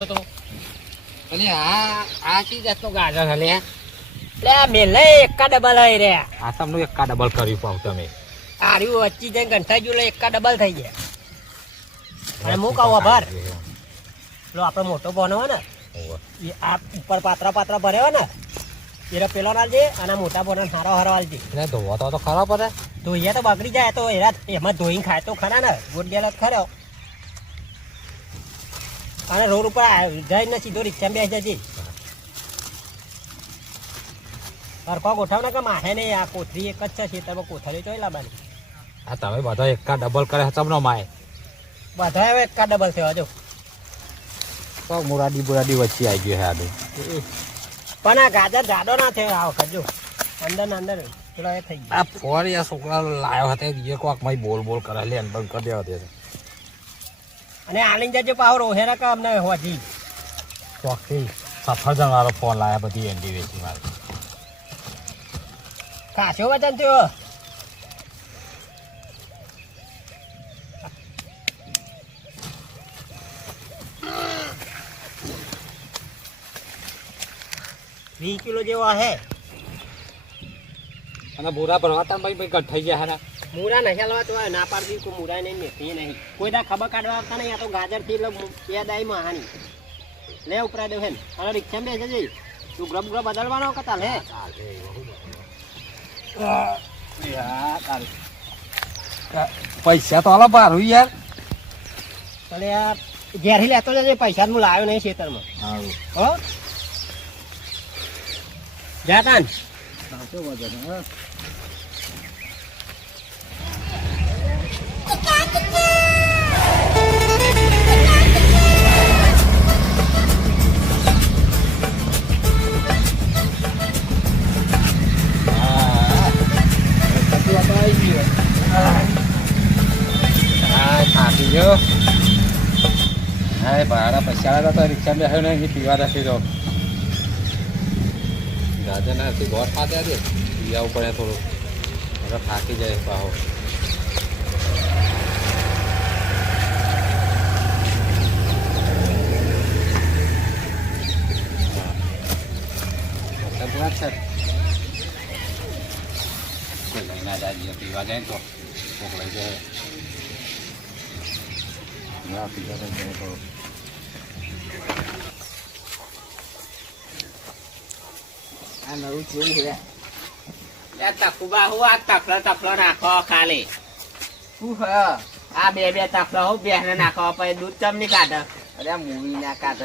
અને આ ચીજ જાતનો ગાજર હલે લે મેલે એકા ડબલ હઈ રે આ તમને એકા ડબલ કરી પાવ તમે આર્યું વચ્ચી જઈને ઘંટા જો એકા ડબલ થઈ ગયા અને હું કહું ભર લો આપણે મોટો બોનો હોય ને એ આ ઉપર પાત્રા ભર્યો ને એ પેલો નાલજે અને મોટા બોનો હારો હાલજે એટલે ધોવા તો ખરાબ પડે ધોઈએ તો બગડી જાય તો એમાં ધોઈને ખાય તો ખરા ને ગોડિયાલો ખરો અને રોડ ઉપર જઈને સીધો રિક્ષા બેસી જજે સરખો ગોઠવ ને કે માહે નહીં આ કોથળી એક જ છે ખેતરમાં કોથળી ચોઈ લાવવાની આ તમે બધા એકા ડબલ કરે તમને માય બધા હવે એકા ડબલ થયો જો તો મુરાડી બુરાડી વચ્ચે આવી ગયો હે આડું પણ આ ગાજર જાડો ના થયો આ વખત જો અંદર ને અંદર પેલો એ થઈ ગયો આ ફોર યા છોકરા લાયો હતો એ કોક મય બોલ કરે લે બંધ કરી દેવા દે અને આલીને જજો પાવર ઓહેરા કે અમને હોજી ચોકથી સફરજન વાળો ફોન લાયા બધી એન્ડી વેચી મારે ખાસો વચન થયો વીસ કિલો જેવો હે અને બોરા ભરવાતા ભાઈ ગઠાઈ ગયા હે મૂરા નહીં હલવા તો ના પાડવી કોઈ મૂરા નહીં મેથી નહીં કોઈ દા ખબર કાઢવા આવતા નહીં આ તો ગાજર થી એટલે બે દાઈ હાની લે ઉપરા દે હેન અને રિક્ષા બેસે જઈ તું ગ્રબ બદલવાનો કતા લે પૈસા તો આલા બારું યાર એટલે આ ઘેરથી લેતો જજે પૈસા હું લાવ્યો નહીં ખેતરમાં હો જા કાન થાકી ગયો હા ભાડા પૈસા આવ્યા તો રિક્ષા બેઠ્યો ને પીવા રાખી દો ગાજર ના ગોળ ખાતે દે પીવા પડે થોડું હવે થાકી જાય પાહો કોઈ લઈ ના જાય પીવા જાય તો કોક લઈ જાય ના પીવા જાય તો આ નવું જોઈ છે યા તકુબા હું આ તફલો નાખો ખાલી શું હ આ બે તફલો હું બે નાખો પછી દૂધ ચમની કાઢે અરે મૂવી ના કાઢે